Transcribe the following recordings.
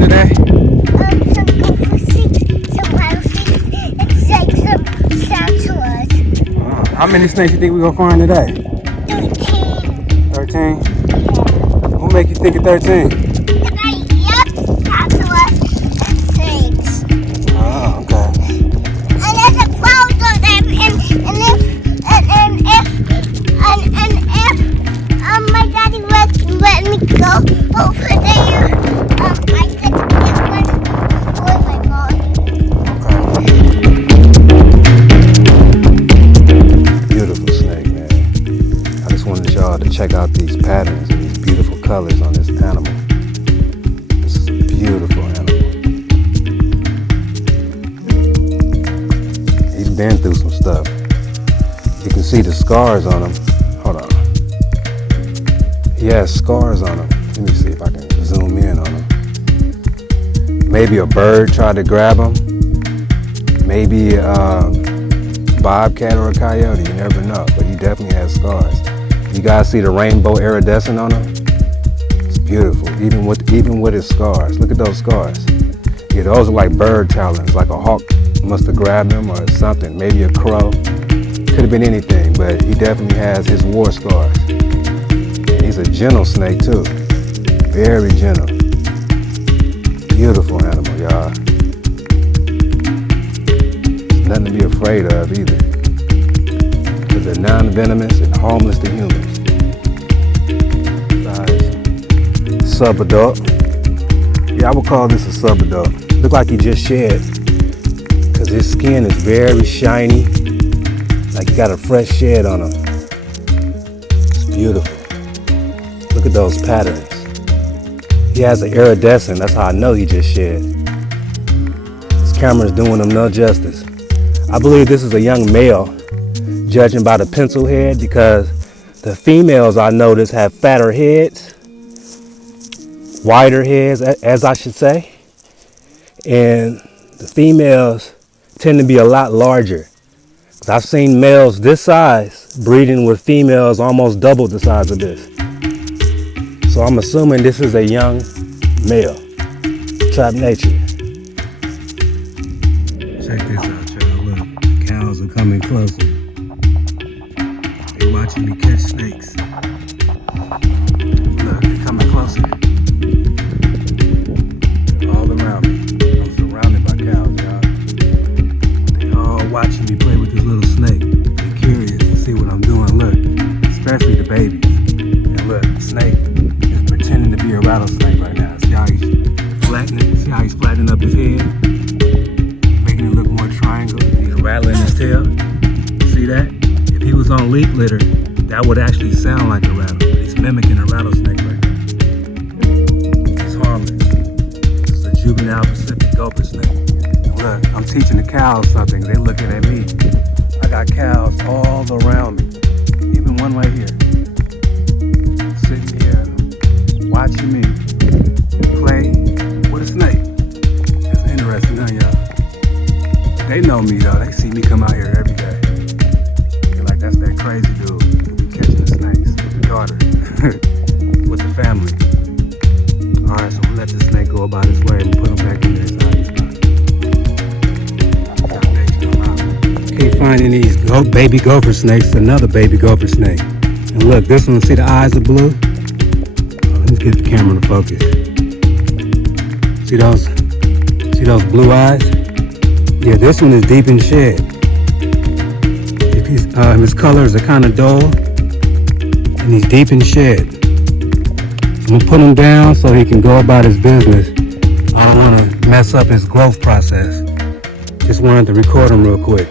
find today? Some Gophersnakes, some rattlesnakes. It's like some tarantulas. How many snakes you think we're gonna find today? 13. 13? Who make you think of 13? Yep, tarantulas and snakes. Oh, okay. And there's a cloud on them, and if my daddy let me go over there, I could get one toy my mom. Beautiful snake, man. I just wanted y'all to check out these patterns and these beautiful colors on this animal. This is a beautiful animal. He's been through some stuff. You can see the scars on him. Hold on. He has scars on him. Let me see if I can zoom in on him. Maybe a bird tried to grab him. Maybe a bobcat or a coyote. You never know. But he definitely has scars. You guys see the rainbow iridescent on him? It's beautiful. Even with his scars. Look at those scars. Yeah, those are like bird talons. Like a hawk must have grabbed him or something. Maybe a crow. Could have been anything, but he definitely has his war scars. And he's a gentle snake too. Very gentle. Beautiful animal, y'all. Nothing to be afraid of either. Because they're non-venomous and harmless to humans. Subadult. Yeah, I would call this a subadult. Look like he just shed. Because his skin is very shiny. Like he got a fresh shed on him. It's beautiful. Look at those patterns. He has an iridescent. That's how I know he just shed. This camera's doing him no justice. I believe this is a young male, judging by the pencil head, because the females I notice have fatter heads, wider heads, as I should say, and the females tend to be a lot larger. I've seen males this size breeding with females almost double the size of this. So I'm assuming this is a young male. Trap nature. Check this out, y'all. Look, the cows are coming closer. They're watching me catch snakes. Look, they're coming closer. They're all around me. I'm surrounded by cows, y'all. They're all watching me play with this little snake. They're curious to see what I'm doing. Look, especially the babies. And look, the snake is pretending to be a rattlesnake right now. See how he's flattening? See how he's flattening up his head? Making it look more triangle. He's rattling his tail. See that? If he was on leaf litter, that would actually sound like a rattle. But he's mimicking a rattlesnake right now. He's harmless. This is a juvenile Pacific Gopher snake. And look, I'm teaching the cows something. They're looking at me. I got cows all around me. Even one right here. Sitting here, watching me play with a snake. That's interesting, huh, y'all? They know me, though. They see me come out here every day. They're like, that's that crazy dude who be catching the snakes with the Garter, with the family. All right, so I'm gonna let the snake go about his way and put him back in his hiding spot. Keep finding these baby gopher snakes. Another baby gopher snake. And look, this one, see the eyes are blue? Let's get the camera to focus. See those blue eyes? Yeah, this one is deep in shed. His colors are kind of dull, and he's deep in shed. I'm gonna put him down so he can go about his business. I don't want to mess up his growth process. Just wanted to record him real quick.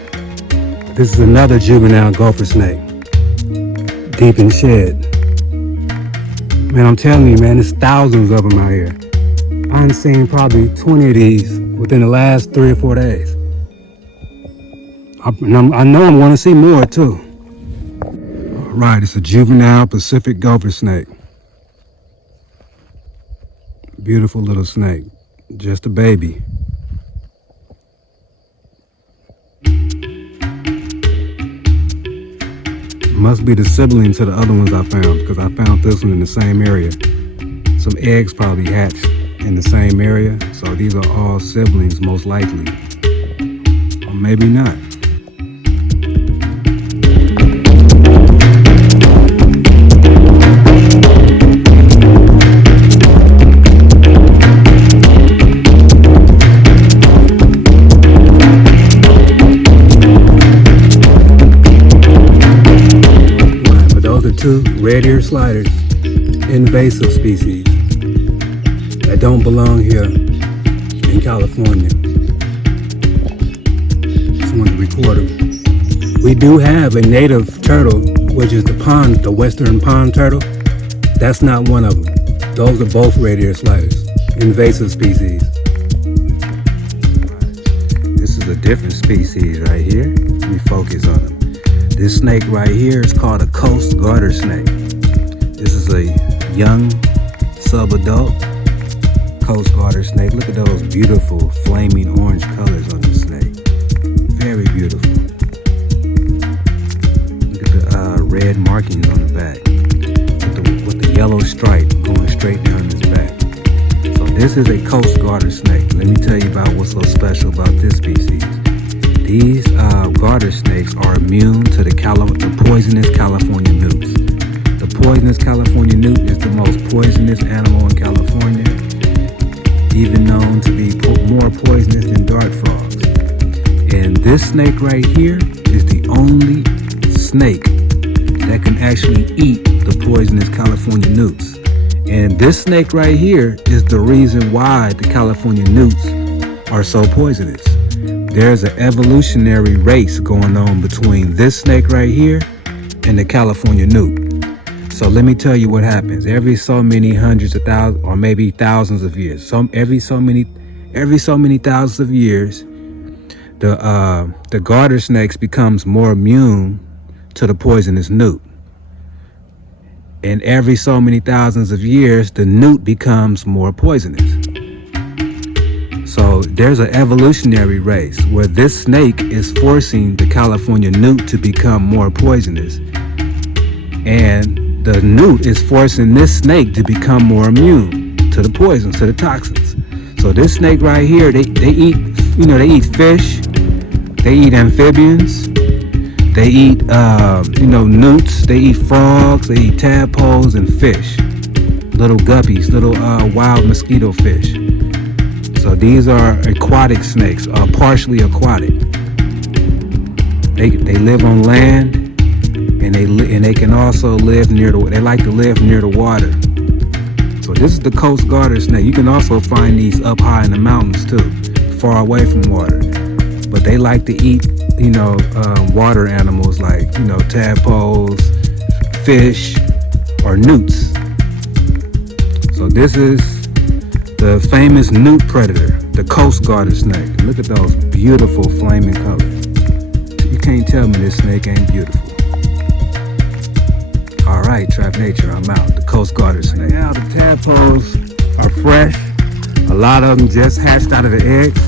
This is another juvenile gopher snake. Deep in shed. Man, I'm telling you, man, there's thousands of them out here. I've seen probably 20 of these within the last 3 or 4 days. I know I'm going to see more too. All right, it's a juvenile Pacific Gopher snake. Beautiful little snake, just a baby. Must be the sibling to the other ones I found, because I found this one in the same area. Some eggs probably hatched in the same area. So these are all siblings, most likely, or maybe not. Two red-eared sliders, invasive species that don't belong here in California. Just wanted to record them. We do have a native turtle, which is the western pond turtle. That's not one of them. Those are both red-eared sliders, invasive species. This is a different species right here. Let me focus on them. This snake right here is called a coast garter snake. This is a young subadult coast garter snake. Look at those beautiful flaming orange colors on this snake. Very beautiful. Look at the red markings on the back with the yellow stripe going straight down his back. So this is a coast garter snake. Let me tell you about what's so special about this species. These garter snakes are immune to the poisonous California newts. The poisonous California newt is the most poisonous animal in California, even known to be more poisonous than dart frogs. And this snake right here is the only snake that can actually eat the poisonous California newts. And this snake right here is the reason why the California newts are so poisonous. There's an evolutionary race going on between this snake right here and the California newt. So let me tell you what happens. Every so many hundreds of thousands, or maybe thousands of years, every so many thousands of years, the garter snakes becomes more immune to the poisonous newt. And every so many thousands of years, the newt becomes more poisonous. So there's an evolutionary race where this snake is forcing the California newt to become more poisonous, and the newt is forcing this snake to become more immune to the poisons, to the toxins. So this snake right here, they eat, they eat fish, they eat amphibians, they eat, newts, they eat frogs, they eat tadpoles and fish, little guppies, little wild mosquito fish. So these are aquatic snakes, partially aquatic. They live on land, and they can also live they like to live near the water. So this is the coast garter snake. You can also find these up high in the mountains too, far away from water. But they like to eat, water animals like, tadpoles, fish, or newts. So this is the famous newt predator, the coast garter snake. Look at those beautiful flaming colors. You can't tell me this snake ain't beautiful. All right, Trap Nature, I'm out. The coast garter snake. Now the tadpoles are fresh. A lot of them just hatched out of the eggs.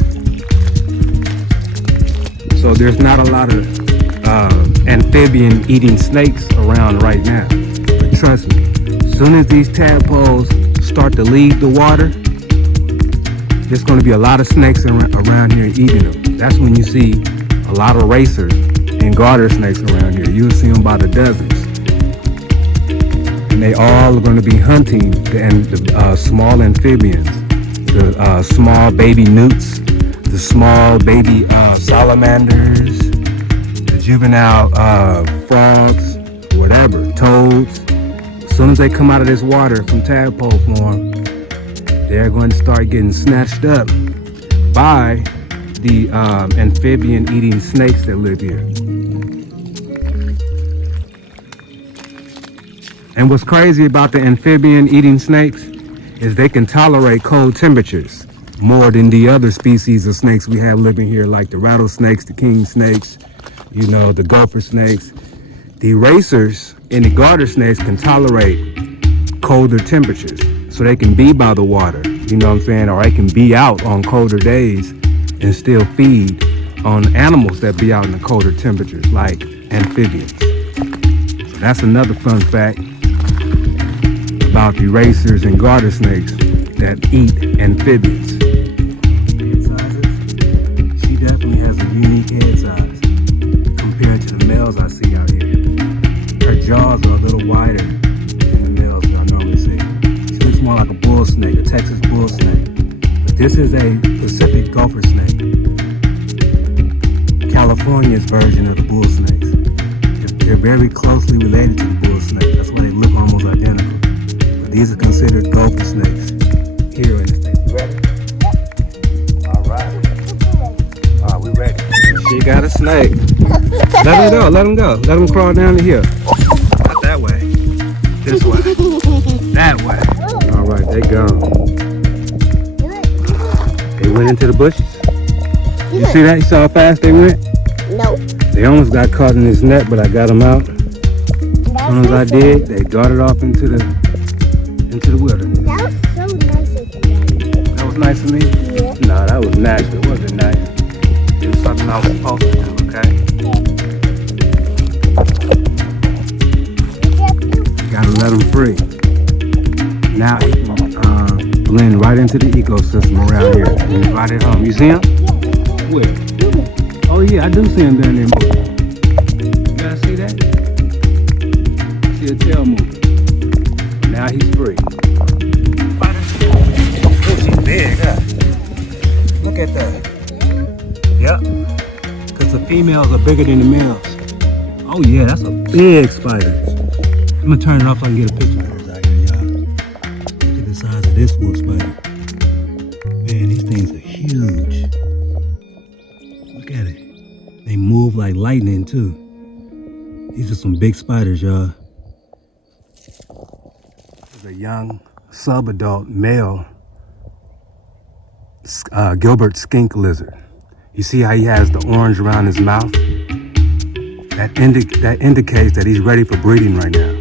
So there's not a lot of amphibian eating snakes around right now. But trust me, as soon as these tadpoles start to leave the water, there's going to be a lot of snakes around here eating them. That's when you see a lot of racers and garter snakes around here. You'll see them by the dozens. And they all are going to be hunting the small amphibians, the small baby newts, the small baby salamanders, the juvenile frogs, whatever, toads. As soon as they come out of this water from tadpole form, they're going to start getting snatched up by the amphibian eating snakes that live here. And what's crazy about the amphibian eating snakes is they can tolerate cold temperatures more than the other species of snakes we have living here, like the rattlesnakes, the king snakes, the gopher snakes. The racers and the garter snakes can tolerate colder temperatures, so they can be by the water, or they can be out on colder days and still feed on animals that be out in the colder temperatures, like amphibians. So that's another fun fact about the racers and garter snakes. that eat amphibians. Head sizes, she definitely has a unique head size compared to the males I see out here. Her jaws are a little wider than the males that I normally see. She looks more like a bull snake, a Texas bull snake. But this is a Pacific gopher snake. California's version of the bull snakes. They're very closely related to the bull snake. That's why they look almost identical. But these are considered gopher snakes here in the state. You ready? All right. All right, we ready. She got a snake. Let him go. Let him go. Let him crawl down the hill. Not that way. This way. That way. All right, they gone. They went into the bushes. You see that? You saw how fast they went? No. They almost got caught in this net, but I got them out. As soon as I did, they darted off into the wilderness. That was so nice of you, Daddy. That was nice of me? Yeah. No, that was natural. It wasn't nice. It was something I was supposed to do, okay? Gotta let them free. Now he can blend right into the ecosystem around here. And right at home. You see him? Where? Oh yeah, I do see him down there moving. You guys see that? I see a tail moving. Now he's free. Oh, she's big, huh? Look at that. Yep. Because the females are bigger than the males. Oh yeah, that's a big spider. I'm gonna turn it off so I can get a picture of her out here, y'all. Look at the size of this wolf spider. Man, these things are huge. Look at it. They move like lightning too. These are some big spiders, y'all. There's a young subadult male Gilbert skink lizard. You see how he has the orange around his mouth? That indicates that he's ready for breeding right now.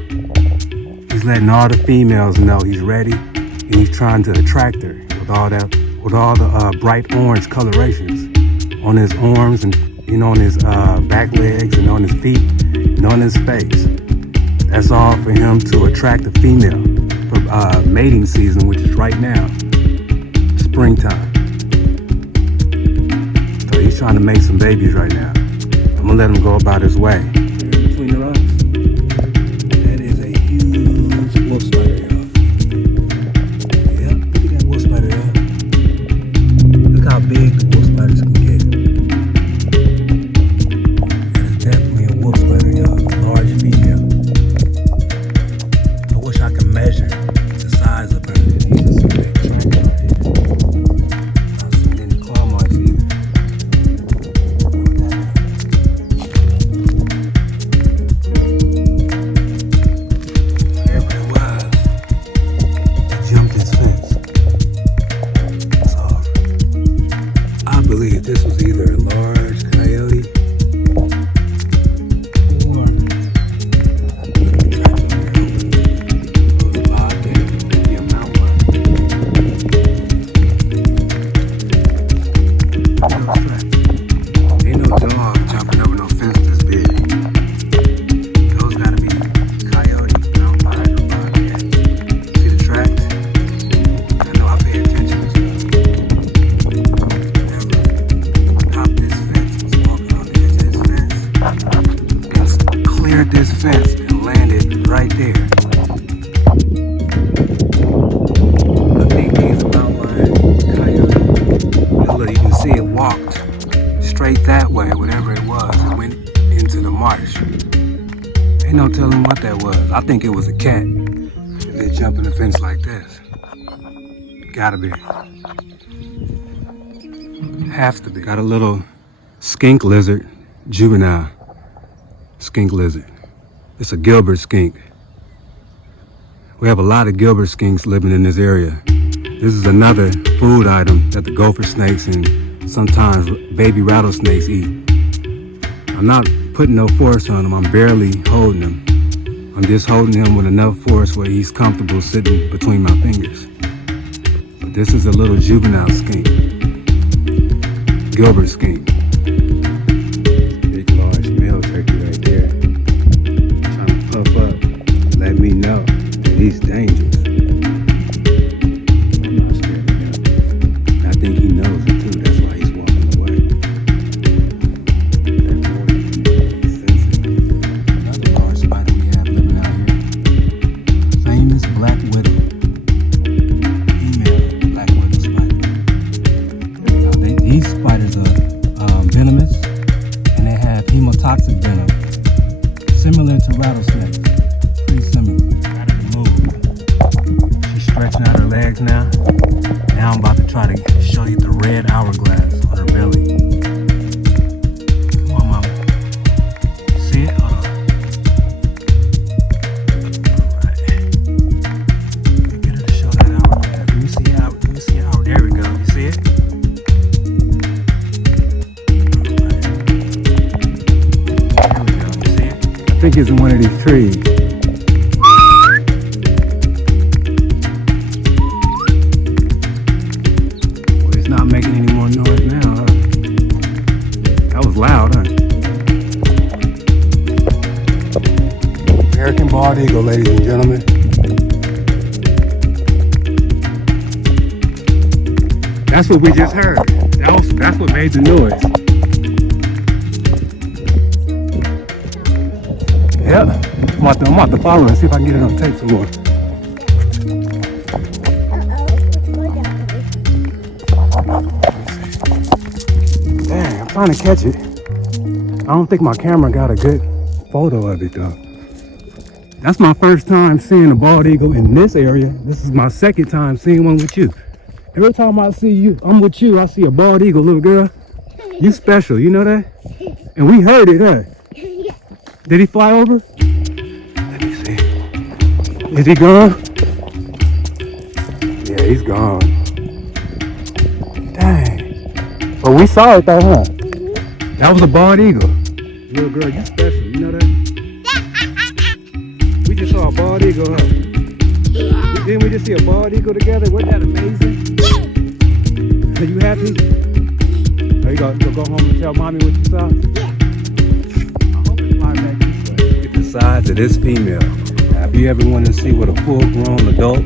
He's letting all the females know he's ready, and he's trying to attract her with all the bright orange colorations on his arms and on his back legs and on his feet and on his face. That's all for him to attract a female for mating season, which is right now, springtime. So he's trying to make some babies right now. I'm gonna let him go about his way. Between the rocks. That is a huge wolf spider, y'all. Yep, look at that wolf spider, y'all. Look how big the wolf spiders can get. That is definitely a wolf spider, y'all. A large female. I wish I could measure the size of her. These are some big tracks right here. Not seeing any claw marks either. This was either a large coyote or a bobcat, maybe a mountain lion. Ain't no dog jumping over no fence this big. Those gotta be coyote, mountain lion, or bobcat. See the tracks? I know I pay attention to stuff. This fence and landed right there. I think these are mountain lion coyote. Look, you can see it walked straight that way, whatever it was. It went into the marsh. Ain't no telling what that was. I think it was a cat. If they jumping the fence like this. Gotta be. Has to be. Got a little skink lizard, juvenile skink lizard. It's a Gilbert skink. We have a lot of Gilbert skinks living in this area. This is another food item that the Gophersnakes and sometimes baby rattlesnakes eat. I'm not putting no force on him, I'm barely holding him. I'm just holding him with enough force where he's comfortable sitting between my fingers. But this is a little juvenile skink. Gilbert skink. Big, large male turkey right there. Trying to puff up, let me know that he's dangerous. I'm not gotta show you the red hourglass on her belly. Come on, mama. See it? Hold on. Alright. Get her to show that hourglass. Let me see how. There we go. You see it? Alright. There we go. You see it? I think it's in one of these trees. Not making any more noise now, huh? That was loud, huh? American bald eagle, ladies and gentlemen. That's what we just heard. That's what made the noise. Yep. I'm about to follow and see if I can get it on tape some more. Dang, I'm trying to catch it. I don't think my camera got a good photo of it though. That's my first time seeing a bald eagle in this area. This is my second time seeing one with you. Every time I see you, I'm with you, I see a bald eagle, little girl. You special, you know that? And we heard it, huh? Did he fly over? Let me see. Is he gone? Yeah, he's gone. Dang. But we saw it though, huh? That was a bald eagle. Little girl, you special, you know that? We just saw a bald eagle, huh? Didn't we just see a bald eagle together? Wasn't that amazing? Are you happy? Are you gonna go home and tell mommy what you saw? Yeah. I hope it flies back this way. Look at the size of this female. Have you ever wanted to see what a full-grown adult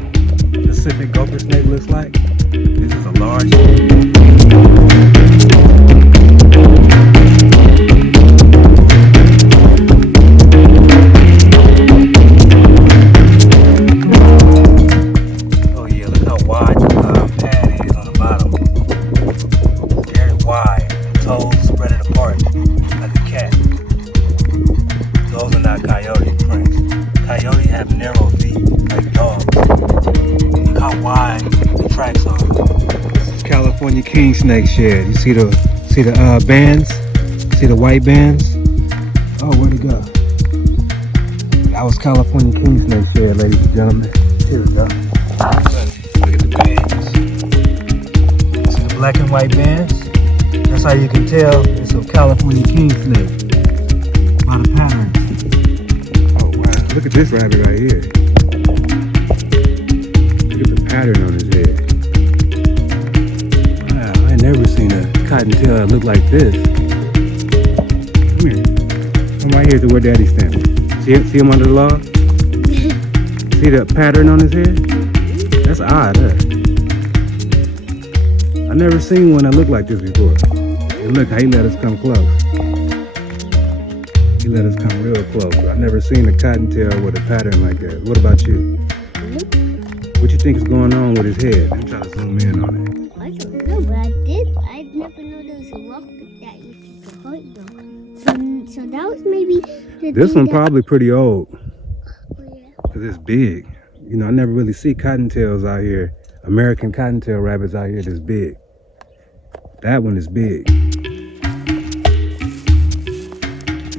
Pacific gopher snake looks like? This is a large. Oh yeah, look how wide the pad is on the bottom. It's very wide. The toes spread it apart like a cat. Those are not coyote prints. Coyote have narrow feet like dogs. Look how wide the tracks are. This is California king snake shed. You see the bands? See the white bands? Oh, where'd he go? That was California king snake shed, ladies and gentlemen. Here we go. Look at the bands. See the black and white bands? That's how you can tell it's a California king snake. A lot of patterns. Oh wow, look at this rabbit right here. Look at the pattern on his head. Wow, I ain't never seen a cottontail that looked like this. Come here. Come right here to where Daddy's standing. See him under the log? See the pattern on his head? That's odd, huh? I never seen one that looked like this before. And look how he let us come close. He let us come real close. I never seen a cottontail with a pattern like that. What about you? What you think is going on with his head? I'm trying to zoom in on it. I don't know, but I never know there was a rock that you could hurt though. So that was maybe the This thing one probably pretty old. Oh, yeah. Cause it's big. You know, I never really see cottontails out here. American cottontail rabbits out here this big. That one is big.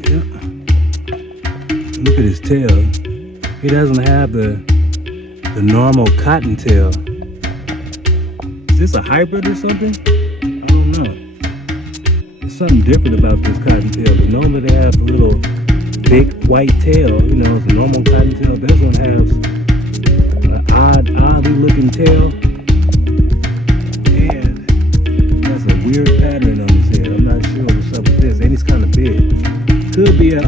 Yeah. Look at his tail. He doesn't have the normal cottontail. Is this a hybrid or something? I don't know. There's something different about this cottontail. But normally they have a little big white tail. You know, it's a normal cottontail. This one has an oddly looking tail. And has a weird pattern on his head. I'm not sure what's up with this. And he's kind of big. Could be a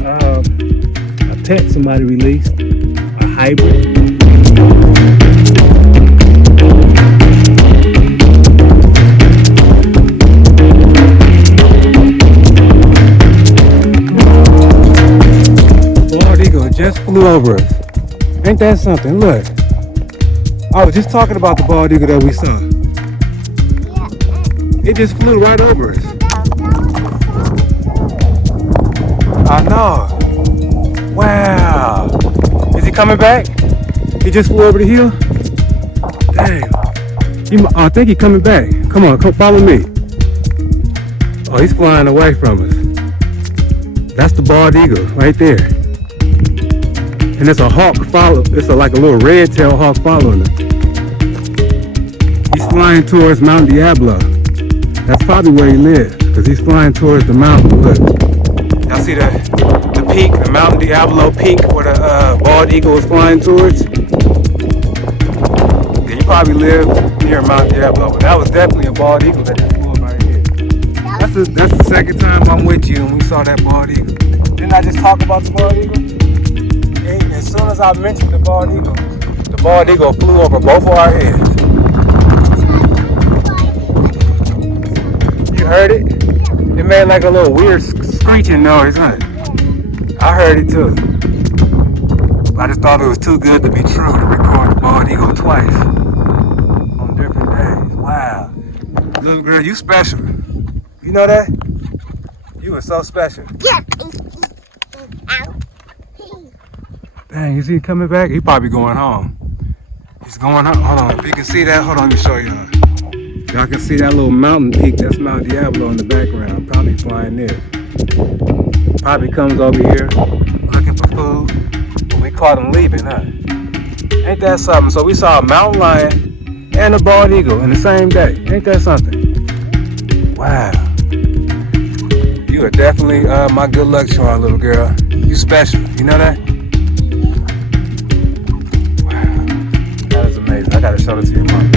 pet somebody released. A hybrid. Just flew over us. Ain't that something? Look. I was just talking about the bald eagle that we saw. It just flew right over us. I know. Wow. Is he coming back? He just flew over the hill? Dang. I think he's coming back. Come on, come follow me. Oh, he's flying away from us. That's the bald eagle right there. And it's a hawk it's like a little red-tailed hawk following him. He's flying towards Mount Diablo. That's probably where he lives, because he's flying towards the mountain. Look. Y'all see the peak, the Mount Diablo peak where the bald eagle is flying towards? Yeah, he probably lived near Mount Diablo, but that was definitely a bald eagle that just flew up right here. That's the second time I'm with you and we saw that bald eagle. Didn't I just talk about the bald eagle? And as soon as I mentioned the bald eagle flew over both of our heads. You heard it? It made like a little weird screeching noise, huh? I heard it too. I just thought it was too good to be true to record the bald eagle twice on different days. Wow. Little girl, you special. You know that? You are so special. Dang, is he coming back? He probably going home. He's going home. Hold on, if you can see that, hold on, let me show y'all. Y'all can see that little mountain peak, that's Mount Diablo in the background. Probably flying there. Probably comes over here looking for food. But we caught him leaving, huh? Ain't that something? So we saw a mountain lion and a bald eagle in the same day. Ain't that something? Wow. You are definitely my good luck charm, little girl. You special. You know that? Wow. That is amazing. I gotta show this to your mom.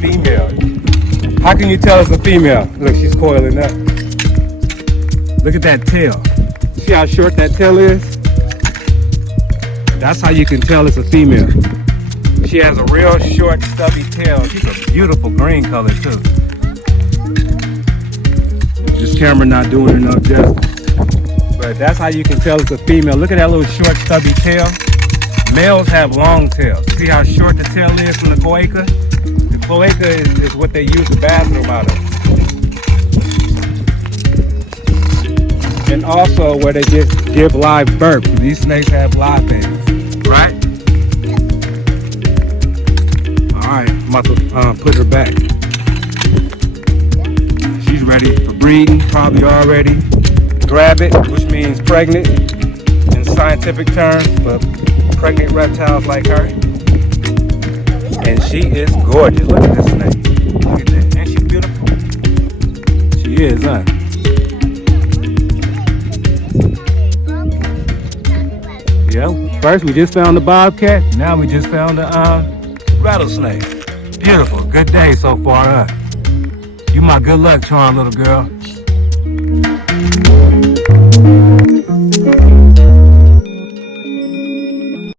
Female. How can you tell it's a female? Look, she's coiling up. Look at that tail. See how short that tail is? That's how you can tell it's a female. She has a real short, stubby tail. She's a beautiful green color too. This camera not doing enough justice. But that's how you can tell it's a female. Look at that little short, stubby tail. Males have long tails. See how short the tail is from the cloaca? The cloaca is what they use the bathroom out of. And also where they give live birth. These snakes have live babies, right? Alright, I'm about to put her back. She's ready for breeding, probably already. Grab it, which means pregnant in scientific terms, but pregnant reptiles like her. And she is gorgeous. Look at this snake. Look at that. Ain't she beautiful? She is, huh? Yeah. First we just found the bobcat. Now we just found the rattlesnake. Beautiful. Good day so far, huh? You my good luck charm, little girl.